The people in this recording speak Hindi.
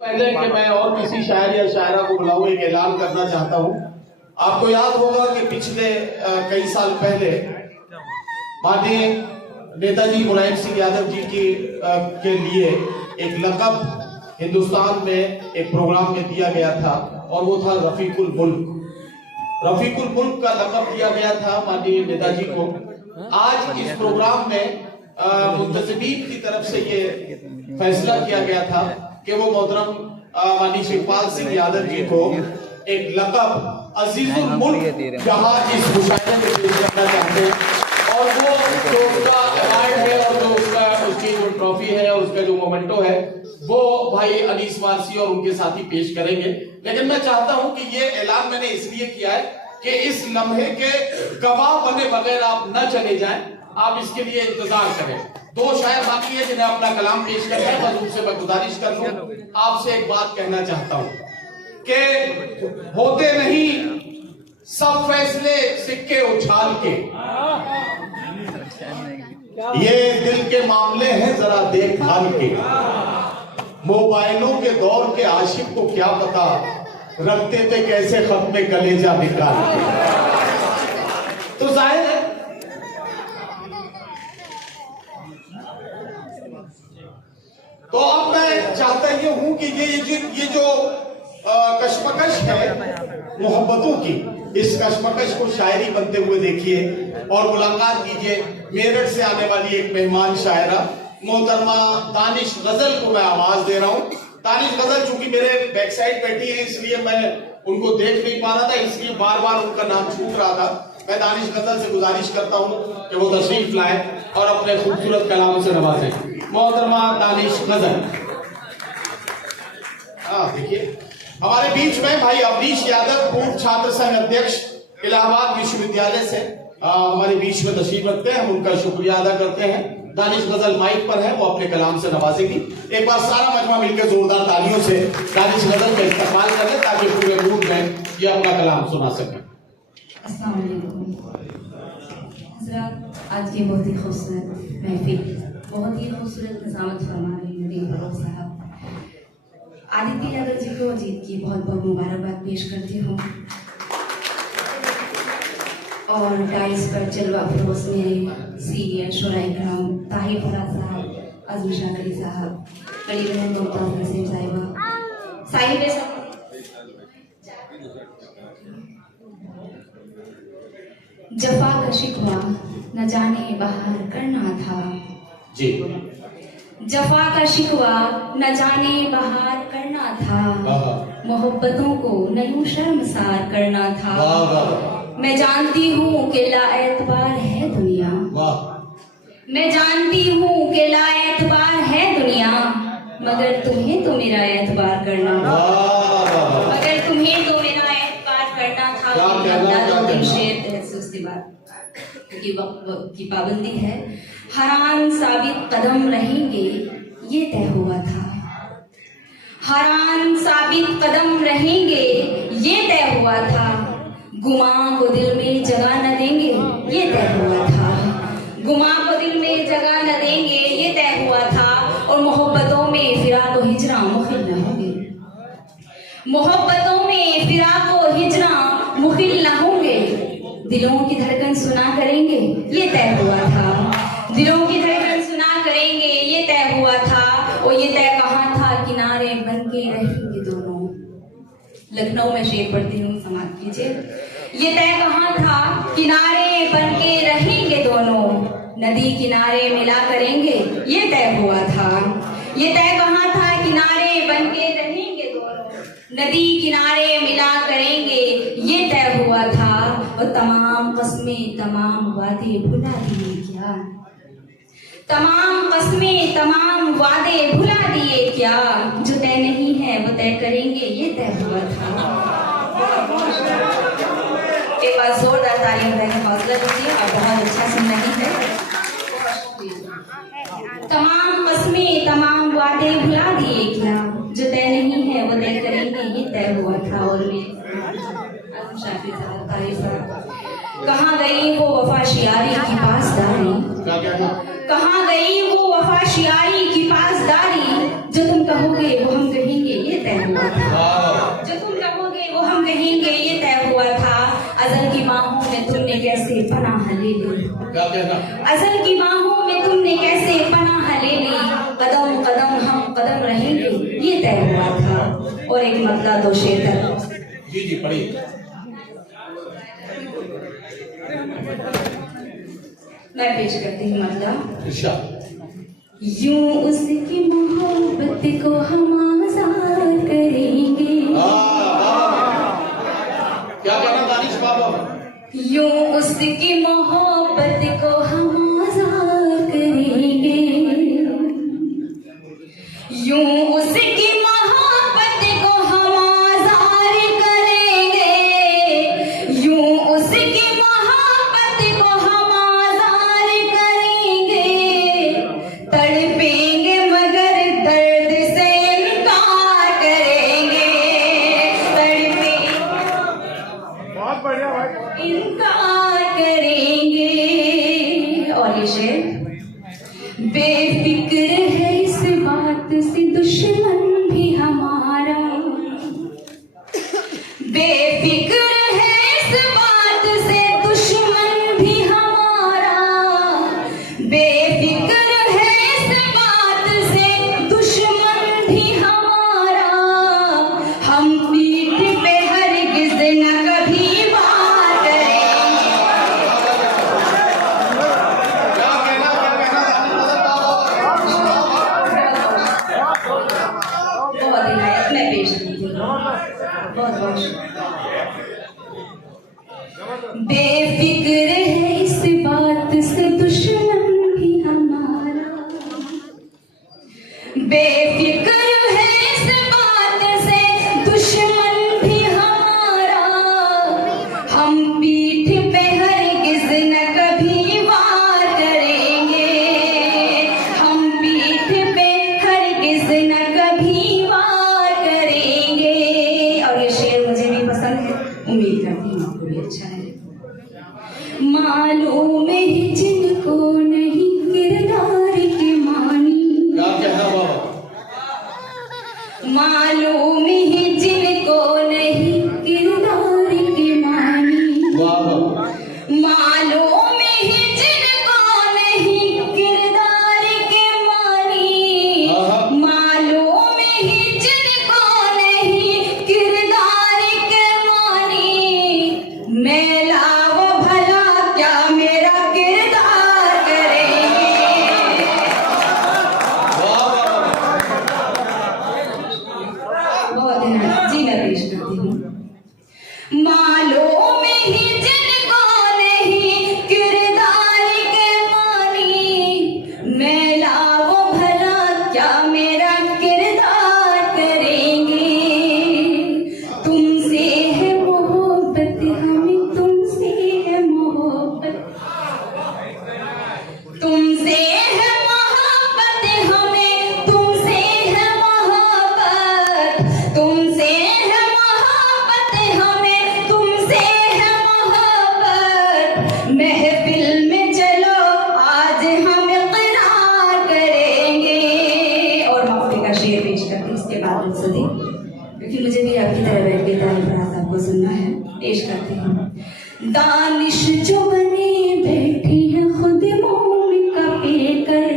पहले कि मैं और किसी शायर या शायरा को बुलाऊं, एक ऐलान करना चाहता हूं। आपको याद होगा कि पिछले कई साल पहले माननीय नेताजी मुलायम सिंह यादव जी के लिए एक लक़ब हिंदुस्तान में एक प्रोग्राम में दिया गया था और वो था रफीकुल मुल्क। रफीकुल मुल्क का लक़ब दिया गया था माननीय नेताजी को। आज इस प्रोग्राम में मुंतज़िमीन की तरफ से ये फैसला किया गया था कि वो मोहतरम माननीय शिवपाल सिंह यादव जी को एक लक़ब अजीजुल मुल्क जहाज इस मुशायरे में पेश करना चाहते हैं। और वो जो उसका अवार्ड है और जो उसकी जो ट्रॉफी है और उसका जो मोमेंटो है वो भाई अनीस वारसी और उनके साथी पेश करेंगे। लेकिन मैं चाहता हूं कि ये ऐलान मैंने इसलिए किया है कि इस लम्हे के गवाह बने बगैर आप न चले जाएं, आप इसके लिए इंतजार करें। दो शायर बाकी है जिन्हें अपना कलाम पेश करना है, बस उनसे मैं गुजारिश कर लूं। आपसे एक बात कहना चाहता हूं कि होते नहीं सब फैसले सिक्के उछाल के, ये दिल के मामले हैं जरा देखभाल के। मोबाइलों के दौर के आशिक को क्या पता रखते थे कैसे खत में कलेजा निकाल के। तो जाहिर है तो अब मैं चाहता ये हूं कि ये जो कशमकश है मोहब्बतों की, इस कशमकश को शायरी बनते हुए देखिए और मुलाकात कीजिए। मेरठ से आने वाली एक मेहमान शायरा मोहतरमा दानिश गजल को मैं आवाज दे रहा हूं। दानिश गजल चूंकि मेरे बैक साइड बैठी है इसलिए मैं उनको देख नहीं पा रहा था, इसलिए बार बार उनका नाम छूट रहा था। मैं दानिश गजल से गुजारिश करता हूं कि वो तशरीफ लाए और अपने खूबसूरत कलाम से नवाजें। मोहतरमा दानिश गजल। देखिए हमारे बीच में भाई अवनीश यादव, पूर्व छात्र संघ अध्यक्ष इलाहाबाद विश्वविद्यालय से हमारे बीच में तशरीफ रखते हैं। हम उनका शुक्रिया अदा करते हैं। दानिश गजल माइक पर है, वो अपने कलाम से नवाजेगी। एक बार सारा मजमा मिलकर जोरदार तालियों से दानिश गजल का इस्तेमाल कर ले ताकि पूरे मूड में ये अपना कलाम सुना सकें। अस्सलाम वालेकुम हज़रात, आज की बहुत ही खूबसूरत महफिल, बहुत ही खूबसूरत निज़ामत फरमा रहे नदीम फरोग साहब। आदित्य यादव जी को जीत की बहुत बहुत मुबारकबाद पेश करती हूँ। और डाइस पर जलवा फरोज मेरे सीनियर शुराए कराम ताहिर फराज साहब, अज़मी शाकरी साहब, बड़ी बहन मुमताज़ नसीम साहिबा, साहिब जफा का शिकवा न जाने बाहर करना था जी। जफा का शिकवा न जाने बाहर करना था, मोहब्बतों को नयूं शर्मसार करना था। मैं जानती हूँ कि लाएतबार है दुनिया, मैं जानती हूँ कि लाएतबार है दुनिया, मगर तुम्हें तो मेरा एतबार करना था, मगर तुम्हें तो मेरा एतबार करना था। शेर तहस्सुस की वक्त की पाबंदी है। हरान साबित कदम रहेंगे ये तय हुआ था, हरान साबित कदम रहेंगे ये तय हुआ था। गुमां को दिल में जगह न देंगे ये तय हुआ था, गुमां को दिल में जगह न देंगे ये तय हुआ था। और मोहब्बतों में फिराक व हिजरा मुखिल न होंगे, मोहब्बतों में फिराक व हिजरा मुखिल न होंगे। दिलों की धड़कन सुना करेंगे ये तय हुआ था, दिलों की धड़कन सुना करेंगे ये तय हुआ था। और ये तय कहाँ था, किनारे बन के रहेंगे दोनों। लखनऊ में शेर पढ़ती हूँ, समाप्त कीजिए। ये तय कहाँ था, किनारे बन के रहेंगे दोनों, नदी किनारे मिला करेंगे ये तय हुआ था। ये तय कहाँ था, किनारे बन के रहेंगे दोनों, नदी किनारे मिला करेंगे ये तय हुआ था। और तमाम कस्में तमाम वादे भुला दिए क्या, तमाम कस्में तमाम वादे भुला दिए क्या, जो तय नहीं है वो तय करेंगे ये तय हुआ था। एक बार जोरदार तालियां बजाकर हौसला दीजिए, आप बहुत अच्छा सुन रही है। तमाम कस्में तमाम वादे भुला दिए क्या, जो तय नहीं है वो तय करेंगे ये तय हुआ था। और कहाँ गई वो वफाशियारी की पासदारी, कहाँ गई वो वफाशियारी की पासदारी, जो तुम कहोगे वो हम कहेंगे ये कहना? असल की बाहों में तुमने कैसे पनाह ले ली, कदम कदम हम कदम रहेंगे ये तय हुआ था। और एक मतला दो शेर तक। जी जी पढ़िए। मैं पेश करती हूँ मतलब। इरशाद। यूं उसकी मोहब्बत को हम आज़ाद करेंगे। क्या कहना दानिश बाबा? यूं उसकी मोहब्बत को हम आज़ाद करेंगे। यूं उसकी मोहब्बत को हम आज़ाद करेंगे। यूं उसकी मोहब्बत को हम आज़ाद करेंगे। तड़पेंगे मगर दर्द से इनकार करेंगे। तड़पेंगे बहुत बढ़िया भाई। इनकार करेंगे। और ये शेर, बेफिक्र है इस बात से दुश्मन भी हमारा। बेफिक्र है इस बात से दुश्मन भी हमारा। बेफिक्र है इस बात से दुश्मन भी हमारा। हम पीठ पे हरगिज़ न कभी वार करेंगे। क्या कहना बहुत ही लायक मैं पेश करती हूँ। बहुत बहुत शुक्रिया। बेफिक्र है इस बात से दुश्मन भी हमारा। बेफिक्र है इस बात से दुश्मन भी हमारा। हम पीठ पे हरगिज़ न कभी वार करेंगे। हम पीठ पे हरगिज़ न कभी वार करेंगे। और ये शेर मुझे भी पसंद है, उम्मीद करती हूँ आपको भी अच्छा है। मालूम है जिनको नहीं किरदार की मानी। क्या कहना बाबा? मालूम है जिनको नहीं किरदार की मानी। वाह वाह। मालूम है जिनको नहीं किरदार की मानी। मालूम है जिनको नहीं किरदार की मानी। मेला वो भला क्या मेरा किरदार करेंगे। बहुत है जी, मैं पेश करती हूँ। मालूम ही जिनको नहीं किरदार के मानी। मेला वो भला क्या मेरा किरदार करेंगे। तुमसे है मोहब्बत हमें, तुमसे है मोहब्बत। तुमसे है मोहब्बत हमें, तुमसे है मोहब्बत। तुमसे है मोहब्बत हमें, तुमसे है मोहब्बत। महफिल में चलो आज हम इक़रार करेंगे। और मौके का शेर पेश करती हूँ इसके बाद रुखसती, क्योंकि मुझे भी आपकी तरह बैठ के तारीफ रात आपको सुनना है। पेश करती हूँ। दानिश जो बने बैठी है खुद मोम का पेकर।